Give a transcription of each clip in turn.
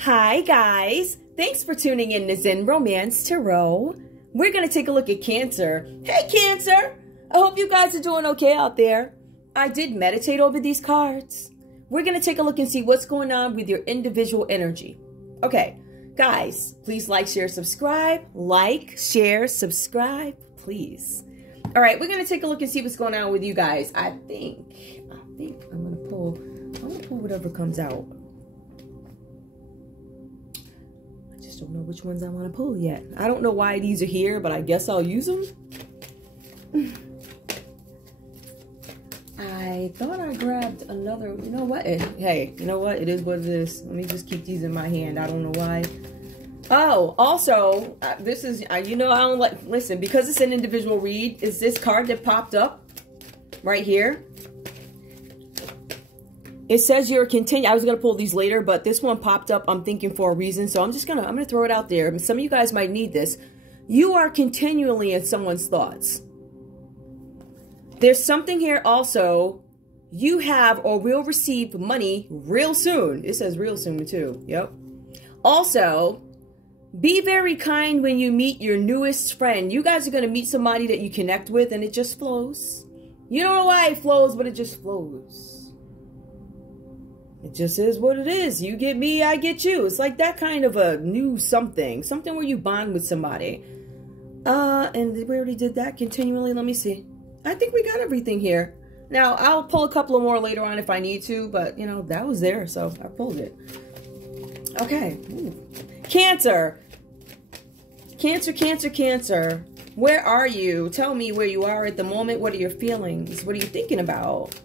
Hi guys, thanks for tuning in to Zen Romance Tarot. We're going to take a look at Cancer. Hey Cancer, I hope you guys are doing okay out there. I did meditate over these cards. We're going to take a look and see what's going on with your individual energy. Okay, guys, please like, share, subscribe. Like, share, subscribe, please. All right, we're going to take a look and see what's going on with you guys. I think I'm going to pull whatever comes out. Don't know which ones I want to pull yet. I don't know why these are here, but I guess I'll use them. I thought I grabbed another. You know what? Hey, you know what? It is what it is. Let me just keep these in my hand. I don't know why. Oh, also, this is, you know, I don't like, listen, because it's an individual read, is this card that popped up right here. It says you're continuing. I was going to pull these later, but this one popped up, I'm thinking, for a reason. So I'm going to throw it out there. Some of you guys might need this. You are continually in someone's thoughts. There's something here also. You have or will receive money real soon. It says real soon too. Yep. Also, be very kind when you meet your newest friend. You guys are going to meet somebody that you connect with and it just flows. You don't know why it flows, but it just flows. It just is what it is. You get me, I get you. It's like that kind of a new something. Something where you bond with somebody. And we already did that continually. Let me see. I think we got everything here. Now, I'll pull a couple of more later on if I need to. But, you know, that was there. So I pulled it. Okay. Ooh. Cancer. Cancer, Cancer, Cancer. Where are you? Tell me where you are at the moment. What are your feelings? What are you thinking about?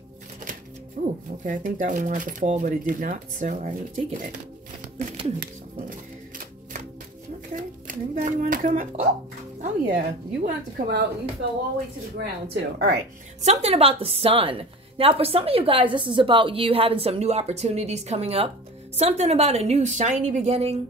Oh, okay. I think that one wanted to fall, but it did not, so I ain't taking it. Okay. Anybody want to come out? Oh yeah. You wanted to come out, and you fell all the way to the ground, too. All right. Something about the sun. Now, for some of you guys, this is about you having some new opportunities coming up. Something about a new shiny beginning.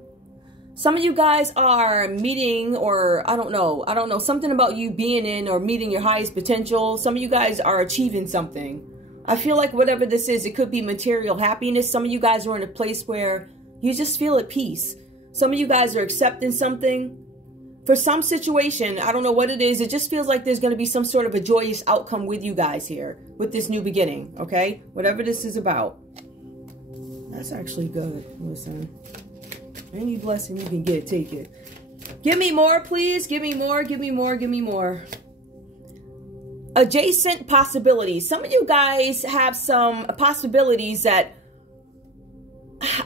Some of you guys are meeting, or I don't know, something about you being in or meeting your highest potential. Some of you guys are achieving something. I feel like whatever this is, it could be material happiness. Some of you guys are in a place where you just feel at peace. Some of you guys are accepting something. For some situation, I don't know what it is. It just feels like there's going to be some sort of a joyous outcome with you guys here. With this new beginning, okay? Whatever this is about. That's actually good. Listen. Any blessing you can get, take it. Give me more, please. Give me more, give me more, give me more. Adjacent possibilities. Some of you guys have some possibilities that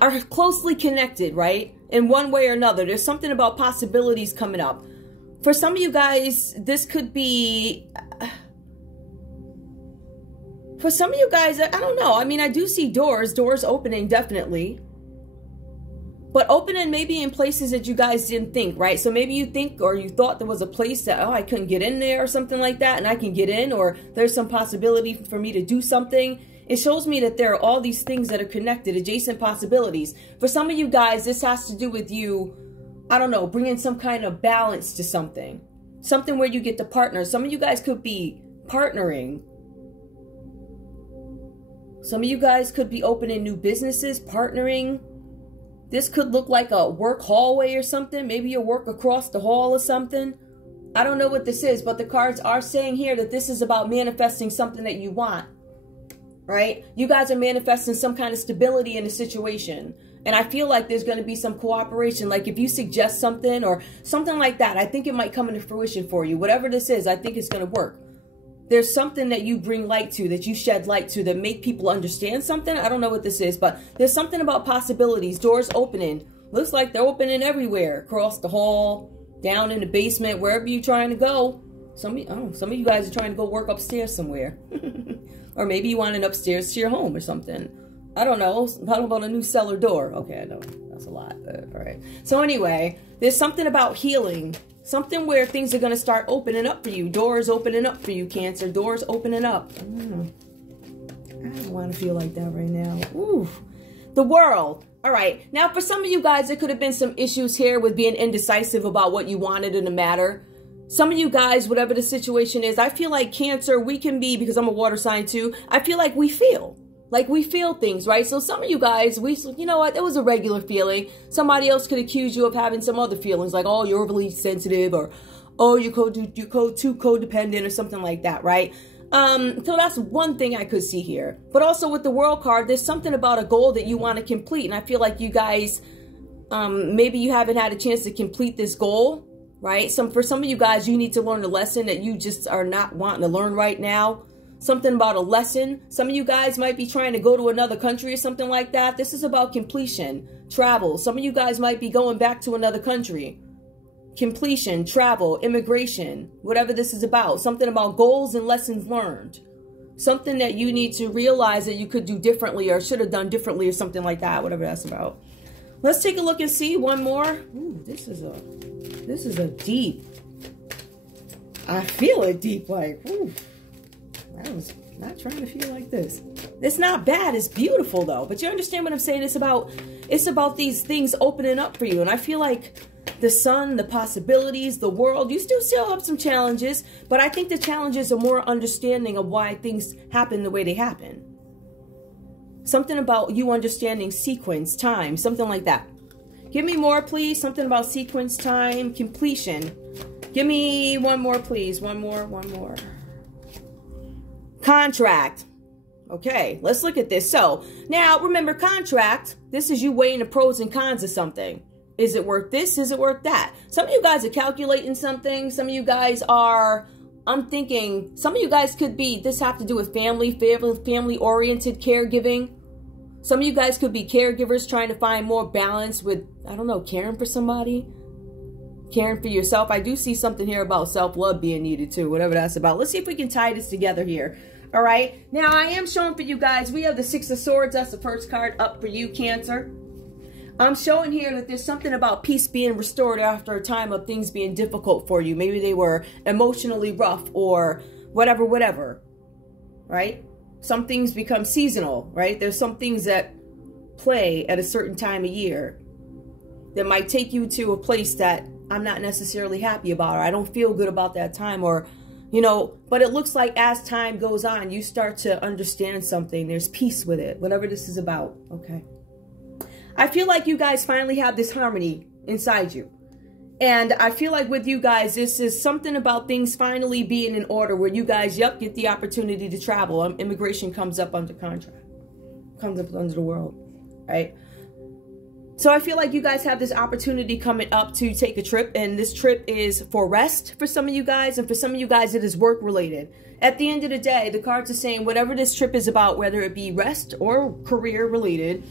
are closely connected, right? In one way or another. There's something about possibilities coming up. For some of you guys, this could be... For some of you guys, I don't know. I mean, I do see doors opening, definitely. But opening maybe in places that you guys didn't think, right? So maybe you think or you thought there was a place that, oh, I couldn't get in there or something like that, and I can get in, or there's some possibility for me to do something. It shows me that there are all these things that are connected, adjacent possibilities. For some of you guys, this has to do with you, I don't know, bringing some kind of balance to something. Something where you get to partner. Some of you guys could be partnering. Some of you guys could be opening new businesses, partnering. This could look like a work hallway or something. Maybe you work across the hall or something. I don't know what this is, but the cards are saying here that this is about manifesting something that you want, right? You guys are manifesting some kind of stability in a situation. And I feel like there's going to be some cooperation. Like if you suggest something or something like that, I think it might come into fruition for you. Whatever this is, I think it's going to work. There's something that you bring light to, that you shed light to, that make people understand something. I don't know what this is, but there's something about possibilities, doors opening. Looks like they're opening everywhere. Across the hall, down in the basement, wherever you're trying to go. Some of you guys are trying to go work upstairs somewhere. Or maybe you want an upstairs to your home or something. I don't know. How about a new cellar door? Okay, I know. That's a lot. All right. So anyway, there's something about healing. Something where things are going to start opening up for you. Doors opening up for you, Cancer. Doors opening up. I don't want to feel like that right now. Ooh. The World. All right. Now, for some of you guys, there could have been some issues here with being indecisive about what you wanted in a matter. Some of you guys, whatever the situation is, I feel like Cancer, we can be, because I'm a water sign too, I feel like we feel. Like, we feel things, right? So some of you guys, you know what, it was a regular feeling. Somebody else could accuse you of having some other feelings, like, oh, you're overly sensitive, or, oh, you're too codependent, or something like that, right? So that's one thing I could see here. But also with the World card, there's something about a goal that you want to complete. And I feel like you guys, maybe you haven't had a chance to complete this goal, right? For some of you guys, you need to learn a lesson that you just are not wanting to learn right now. Something about a lesson. Some of you guys might be trying to go to another country or something like that. This is about completion, travel. Some of you guys might be going back to another country. Completion, travel, immigration, whatever this is about. Something about goals and lessons learned. Something that you need to realize that you could do differently or should have done differently or something like that, whatever that's about. Let's take a look and see one more. Ooh, this is a deep. I feel it deep, like, ooh. I was not trying to feel like this. It's not bad. It's beautiful, though. But you understand what I'm saying? It's about these things opening up for you. And I feel like the sun, the possibilities, the world, you still have some challenges. But I think the challenges are more understanding of why things happen the way they happen. Something about you understanding sequence, time, something like that. Give me more, please. Something about sequence, time, completion. Give me one more, please. One more. Contract. Okay, let's look at this. So now remember, contract, this is you weighing the pros and cons of something. Is it worth this? Is it worth that? Some of you guys are calculating something. Some of you guys are, I'm thinking, some of you guys could be, this have to do with family-oriented caregiving. Some of you guys could be caregivers trying to find more balance with, I don't know, caring for somebody. Caring for yourself. I do see something here about self-love being needed too, whatever that's about. Let's see if we can tie this together here. All right. Now, I am showing for you guys, we have the Six of Swords. That's the first card up for you, Cancer. I'm showing here that there's something about peace being restored after a time of things being difficult for you. Maybe they were emotionally rough or whatever, right? Some things become seasonal, right? There's some things that play at a certain time of year that might take you to a place that I'm not necessarily happy about, or I don't feel good about that time, or, you know, but it looks like as time goes on, you start to understand something. There's peace with it, whatever this is about. Okay. I feel like you guys finally have this harmony inside you. And I feel like with you guys, this is something about things finally being in order where you guys, yep, get the opportunity to travel. Immigration comes up under contract, comes up under the world, right? So I feel like you guys have this opportunity coming up to take a trip, and this trip is for rest for some of you guys, and for some of you guys it is work related. At the end of the day, the cards are saying whatever this trip is about, whether it be rest or career related,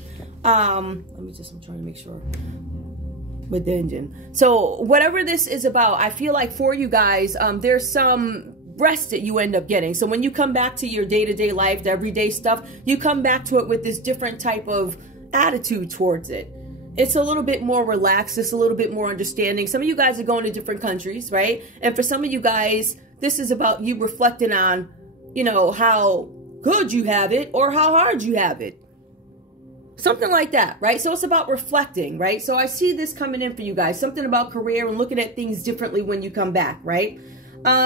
I'm trying to make sure with the engine. So whatever this is about, I feel like for you guys, there's some rest that you end up getting. So when you come back to your day-to-day life, the everyday stuff, you come back to it with this different type of attitude towards it. It's a little bit more relaxed. It's a little bit more understanding. Some of you guys are going to different countries, right? And for some of you guys, this is about you reflecting on, you know, how good you have it or how hard you have it. Something like that, right? So it's about reflecting, right? So I see this coming in for you guys. Something about career and looking at things differently when you come back, right?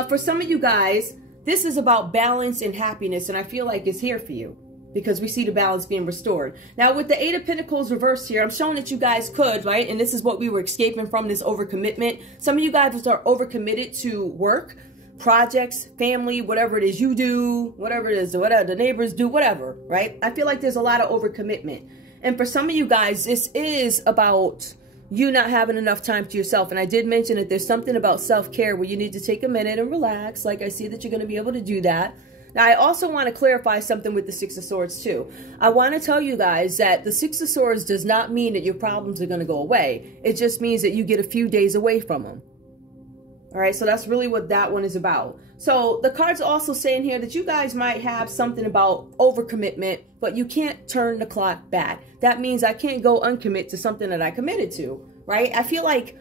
For some of you guys, this is about balance and happiness. And I feel like it's here for you, because we see the balance being restored. Now, with the Eight of Pentacles reversed here, I'm showing that you guys could, right? And this is what we were escaping from, this overcommitment. Some of you guys are overcommitted to work, projects, family, whatever it is you do, whatever it is, whatever the neighbors do, whatever, right? I feel like there's a lot of overcommitment. And for some of you guys, this is about you not having enough time to yourself. And I did mention that there's something about self-care where you need to take a minute and relax. Like, I see that you're going to be able to do that. Now, I also want to clarify something with the Six of Swords, too. I want to tell you guys that the Six of Swords does not mean that your problems are going to go away. It just means that you get a few days away from them. All right, so that's really what that one is about. So the card's also saying here that you guys might have something about overcommitment, but you can't turn the clock back. That means I can't go uncommit to something that I committed to, right? I feel like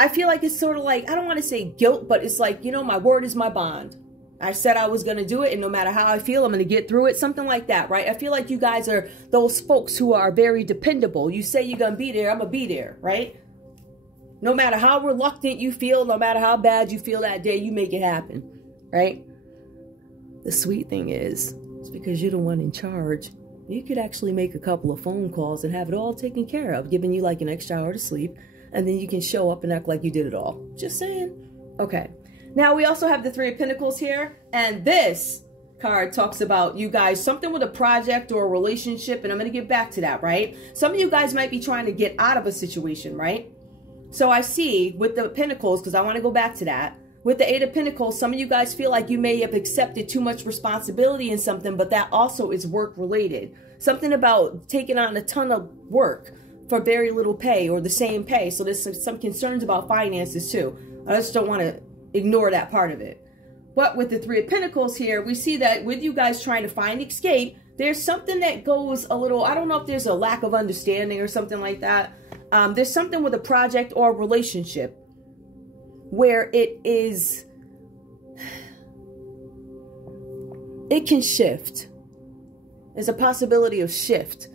it's sort of like, I don't want to say guilt, but it's like, you know, my word is my bond. I said I was going to do it, and no matter how I feel, I'm going to get through it. Something like that, right? I feel like you guys are those folks who are very dependable. You say you're going to be there, I'm going to be there, right? No matter how reluctant you feel, no matter how bad you feel that day, you make it happen, right? The sweet thing is, it's because you're the one in charge. You could actually make a couple of phone calls and have it all taken care of, giving you like an extra hour to sleep, and then you can show up and act like you did it all. Just saying. Okay. Now we also have the Three of Pentacles here, and this card talks about you guys, something with a project or a relationship, and I'm going to get back to that, right? Some of you guys might be trying to get out of a situation, right? So I see with the Pentacles, because I want to go back to that, with the Eight of Pentacles, some of you guys feel like you may have accepted too much responsibility in something, but that also is work related. Something about taking on a ton of work for very little pay or the same pay. So there's some concerns about finances too. I just don't want to ignore that part of it. But with the Three of Pentacles here, we see that with you guys trying to find escape, there's something that goes a little, I don't know if there's a lack of understanding or something like that. There's something with a project or a relationship where it can shift. There's a possibility of shift.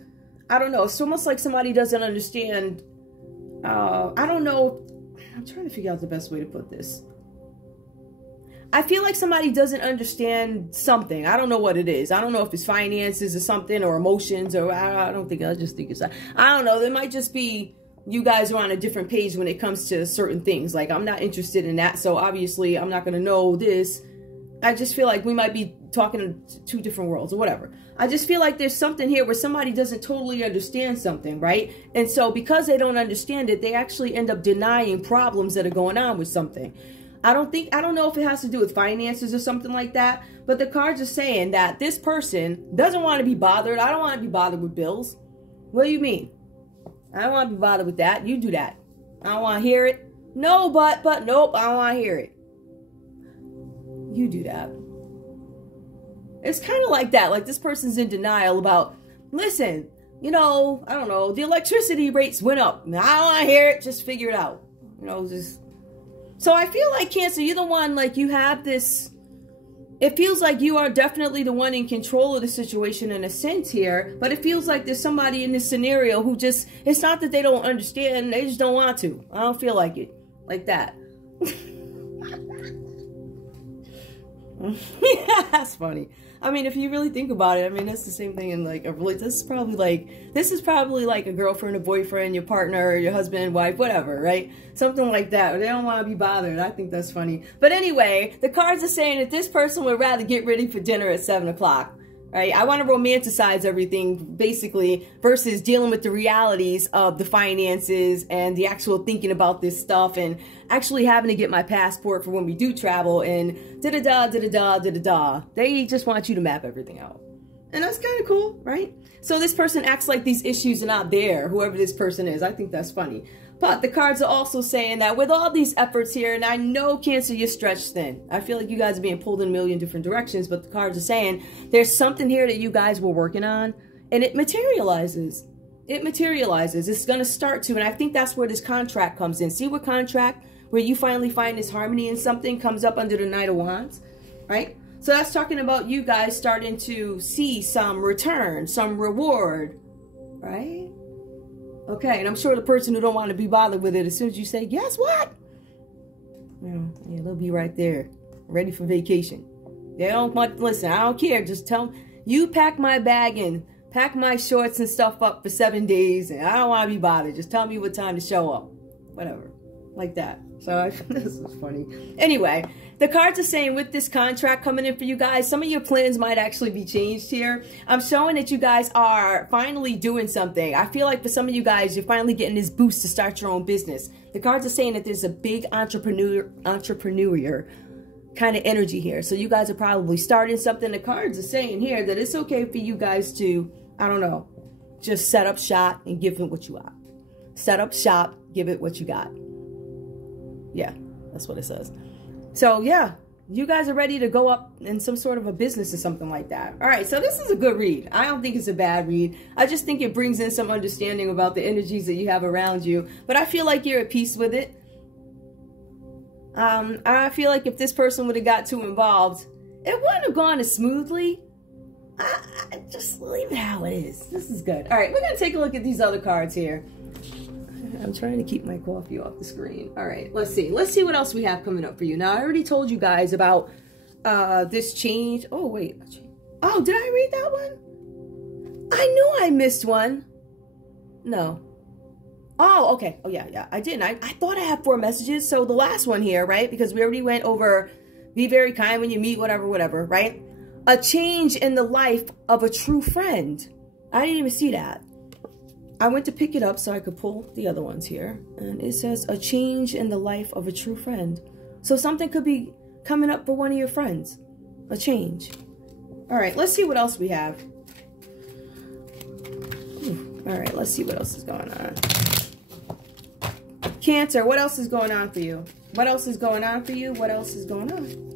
I don't know. It's almost like somebody doesn't understand. I don't know. I'm trying to figure out the best way to put this. I feel like somebody doesn't understand something. I don't know what it is. I don't know if it's finances or something or emotions or I just think it's, I don't know. There might just be you guys are on a different page when it comes to certain things. Like I'm not interested in that. So obviously I'm not going to know this. I just feel like we might be talking in two different worlds or whatever. I just feel like there's something here where somebody doesn't totally understand something, right? And so because they don't understand it, they actually end up denying problems that are going on with something. I don't know if it has to do with finances or something like that, but the cards are saying that this person doesn't want to be bothered. I don't want to be bothered with bills. What do you mean? I don't want to be bothered with that. You do that. I don't want to hear it. No, but nope, I don't want to hear it. You do that. It's kind of like that. Like this person's in denial about, listen, you know, I don't know, the electricity rates went up. I don't want to hear it. Just figure it out. You know, just... So I feel like Cancer, you're the one, like you have this, it feels like you are definitely the one in control of the situation in a sense here, but it feels like there's somebody in this scenario who just, it's not that they don't understand, they just don't want to. I don't feel like it, like that. Yeah, that's funny. I mean, if you really think about it, I mean, that's the same thing in like a relationship. This is probably like a girlfriend, a boyfriend, your partner, your husband, wife, whatever, right? Something like that. They don't want to be bothered. I think that's funny. But anyway, the cards are saying that this person would rather get ready for dinner at 7 o'clock. Right? I want to romanticize everything, basically, versus dealing with the realities of the finances and the actual thinking about this stuff and actually having to get my passport for when we do travel and da-da-da, da-da-da, da-da-da. They just want you to map everything out. And that's kind of cool, right? So this person acts like these issues are not there, whoever this person is. I think that's funny. But the cards are also saying that with all these efforts here, and I know Cancer, you're stretched thin. I feel like you guys are being pulled in a million different directions, but the cards are saying there's something here that you guys were working on, and it materializes. It materializes. It's going to start to, and I think that's where this contract comes in. See what contract, where you finally find this harmony in something, comes up under the Knight of Wands, right? So that's talking about you guys starting to see some return, some reward, right? Okay, and I'm sure the person who don't want to be bothered with it, as soon as you say, guess what? Yeah, they'll be right there, ready for vacation. They don't want, listen, I don't care. Just tell them, you pack my bag and pack my shorts and stuff up for 7 days, and I don't want to be bothered. Just tell me what time to show up. Whatever. Like that. So this is funny. Anyway, the cards are saying with this contract coming in for you guys, some of your plans might actually be changed here. I'm showing that you guys are finally doing something. I feel like for some of you guys, you're finally getting this boost to start your own business. The cards are saying that there's a big entrepreneur kind of energy here. So you guys are probably starting something. The cards are saying here that it's okay for you guys to, I don't know, just set up shop and give it what you got. Set up shop, give it what you got. Yeah, that's what it says. So yeah, you guys are ready to go up in some sort of a business or something like that. All right, so this is a good read. I don't think it's a bad read. I just think it brings in some understanding about the energies that you have around you. But I feel like you're at peace with it. I feel like if this person would have got too involved, it wouldn't have gone as smoothly. I just leave it how it is. This is good. All right, we're going to take a look at these other cards here. I'm trying to keep my coffee off the screen. All right, let's see. Let's see what else we have coming up for you. Now, I already told you guys about this change. Oh, wait. Oh, did I read that one? I knew I missed one. No. Oh, okay. Oh, yeah. I didn't. I thought I had 4 messages. So the last one here, right? Because we already went over be very kind when you meet, whatever, right? A change in the life of a true friend. I didn't even see that. I went to pick it up so I could pull the other ones here. And it says a change in the life of a true friend. So something could be coming up for one of your friends. A change. All right, let's see what else we have. All right, let's see what else is going on. Cancer, what else is going on for you? What else is going on for you? What else is going on?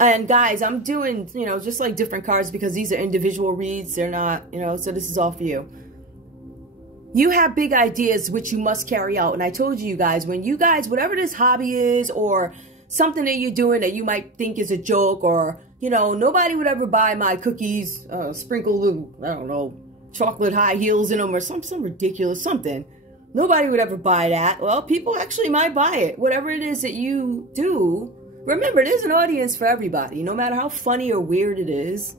And guys, I'm doing, you know, just like different cards because these are individual reads. They're not, you know, so this is all for you. You have big ideas which you must carry out. And I told you guys, when you guys, whatever this hobby is or something that you're doing that you might think is a joke or, you know, nobody would ever buy my cookies, sprinkle, I don't know, chocolate high heels in them or some ridiculous something. Nobody would ever buy that. Well, people actually might buy it. Whatever it is that you do, remember, there's an audience for everybody. No matter how funny or weird it is,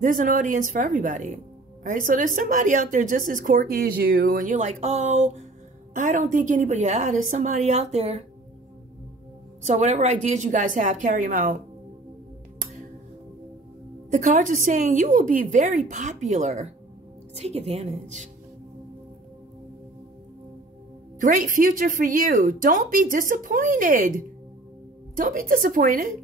there's an audience for everybody. Right? So there's somebody out there just as quirky as you, and you're like, oh, I don't think anybody, yeah, there's somebody out there. So whatever ideas you guys have, carry them out. The cards are saying you will be very popular. Take advantage. Great future for you. Don't be disappointed. Don't be disappointed.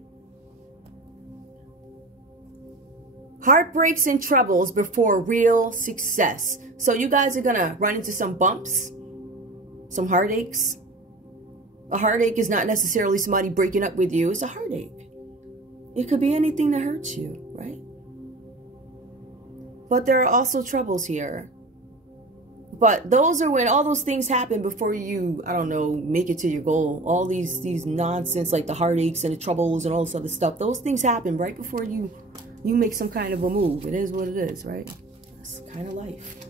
Heartbreaks and troubles before real success. So you guys are going to run into some bumps, some heartaches. A heartache is not necessarily somebody breaking up with you. It's a heartache. It could be anything that hurts you, right? But there are also troubles here. But those are when all those things happen before you, I don't know, make it to your goal. All these nonsense, like the heartaches and the troubles and all this other stuff. Those things happen right before you make some kind of a move. It is what it is, right? That's kind of life.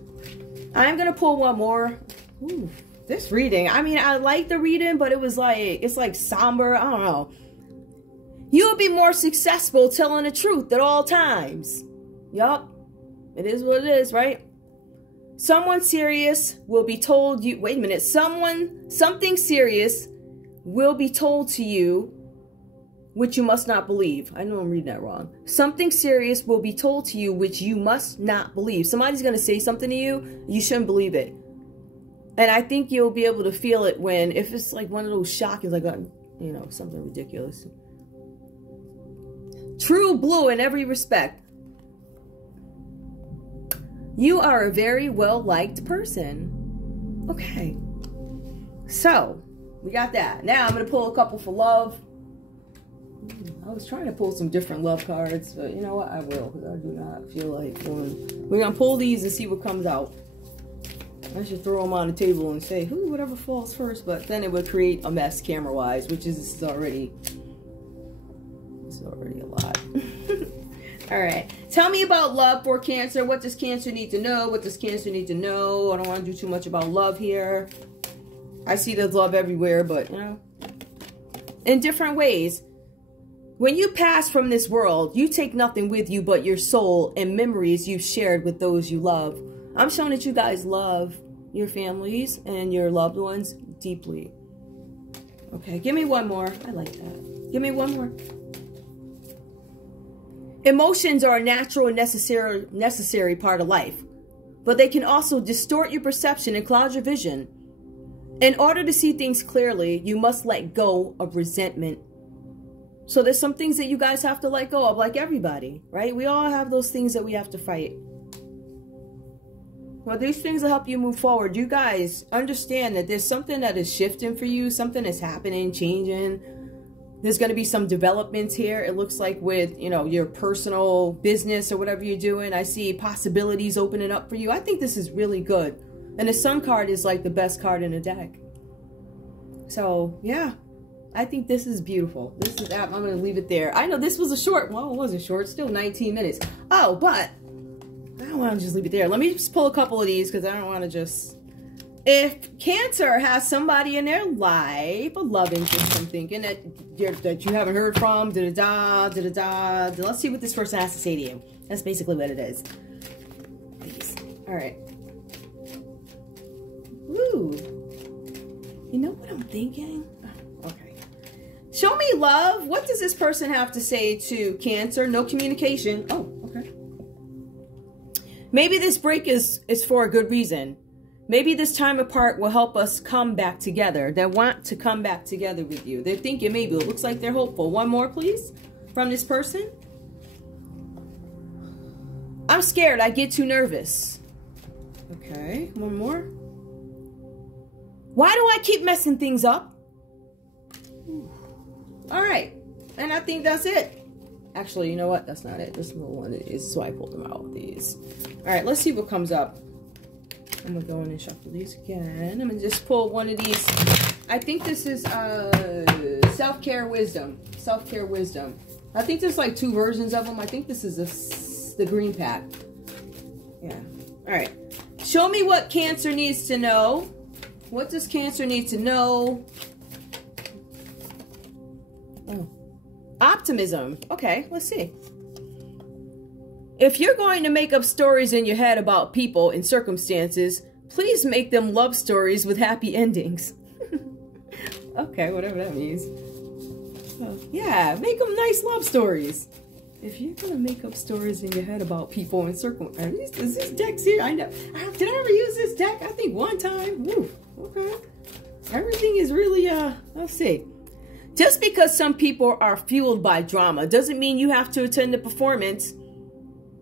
I'm going to pull one more. Ooh, this reading. I mean, I like the reading, but it was like, it's like somber. I don't know. You'll be more successful telling the truth at all times. Yup. It is what it is, right? Someone serious will be told you, wait a minute, something serious will be told to you, which you must not believe. I know I'm reading that wrong. Something serious will be told to you, which you must not believe. Somebody's going to say something to you, you shouldn't believe it. And I think you'll be able to feel it when, if it's like one of those shockings, like, you know, something ridiculous. True blue in every respect. You are a very well-liked person. Okay. So, we got that. Now, I'm going to pull a couple for love. I was trying to pull some different love cards, but you know what? I will, because I do not feel like pulling. We're going to pull these and see what comes out. I should throw them on the table and say, who, whatever falls first, but then it would create a mess camera-wise, which is already a lot. All right. Tell me about love for Cancer. What does Cancer need to know? What does Cancer need to know? I don't want to do too much about love here. I see there's love everywhere, but, you know, in different ways. When you pass from this world, you take nothing with you but your soul and memories you've shared with those you love. I'm showing that you guys love your families and your loved ones deeply. Okay, give me one more. I like that. Give me one more. Emotions are a natural and necessary part of life, but they can also distort your perception and cloud your vision. In order to see things clearly, you must let go of resentment. So there's some things that you guys have to let go of, like everybody, right? We all have those things that we have to fight. Well, these things will help you move forward. You guys understand that there's something that is shifting for you, something is happening, changing. There's going to be some developments here. It looks like with, you know, your personal business or whatever you're doing. I see possibilities opening up for you. I think this is really good. And the Sun card is like the best card in the deck. So, yeah. I think this is beautiful. This is, I'm going to leave it there. I know this was a short, well, it wasn't short. Still 19 minutes. Oh, but I don't want to just leave it there. Let me just pull a couple of these because I don't want to just... If Cancer has somebody in their life, a love interest, I'm thinking, that you haven't heard from, let's see what this person has to say to you. That's basically what it is. Please. All right. Woo. You know what I'm thinking? Oh, okay. Show me love. What does this person have to say to Cancer? No communication. Oh, okay. Maybe this break is for a good reason. Maybe this time apart will help us come back together. They want to come back together with you. They're thinking maybe. It looks like they're hopeful. One more, please, from this person. I'm scared. I get too nervous. Okay, one more. Why do I keep messing things up? All right, and I think that's it. Actually, you know what? That's not it. This is one of these, so I pulled them out. These. All right, let's see what comes up. I'm gonna go in and shuffle these again. I'm gonna just pull one of these. I think this is self-care wisdom. Self-care wisdom. I think there's like 2 versions of them. I think this is the green pack. Yeah. All right. Show me what Cancer needs to know. What does Cancer need to know? Oh. Optimism. Okay, let's see. If you're going to make up stories in your head about people and circumstances, please make them love stories with happy endings. Okay, whatever that means. Yeah, make them nice love stories. If you're going to make up stories in your head about people and circumstances, is this deck here? I know. Did I ever use this deck? I think one time. Woo, okay. Everything is really, let's see. Just because some people are fueled by drama doesn't mean you have to attend the performance.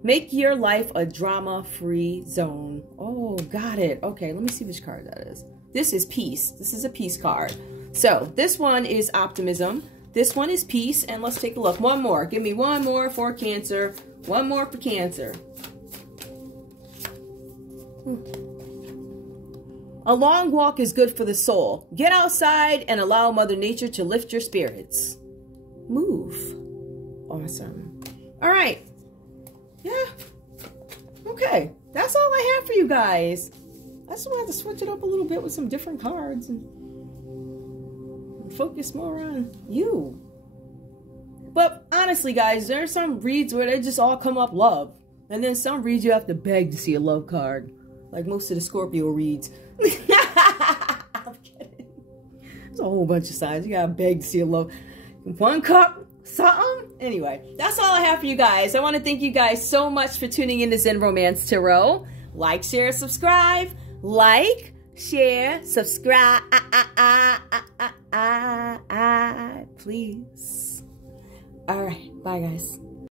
Make your life a drama-free zone. Oh, got it. Okay, let me see which card that is. This is peace. This is a peace card. So this one is optimism. This one is peace. And let's take a look. One more. Give me one more for Cancer. One more for Cancer. A long walk is good for the soul. Get outside and allow Mother Nature to lift your spirits. Move. Awesome. All right. Yeah. Okay. That's all I have for you guys. I just wanted to switch it up a little bit with some different cards and focus more on you. But honestly, guys, there are some reads where they just all come up love. And then some reads you have to beg to see a love card. Like most of the Scorpio reads. I'm kidding. There's a whole bunch of signs. You gotta beg to see a love. One cup, something. Anyway, that's all I have for you guys. I want to thank you guys so much for tuning in to Zen Romance Tarot. Like, share, subscribe. Like, share, subscribe. Please. All right. Bye, guys.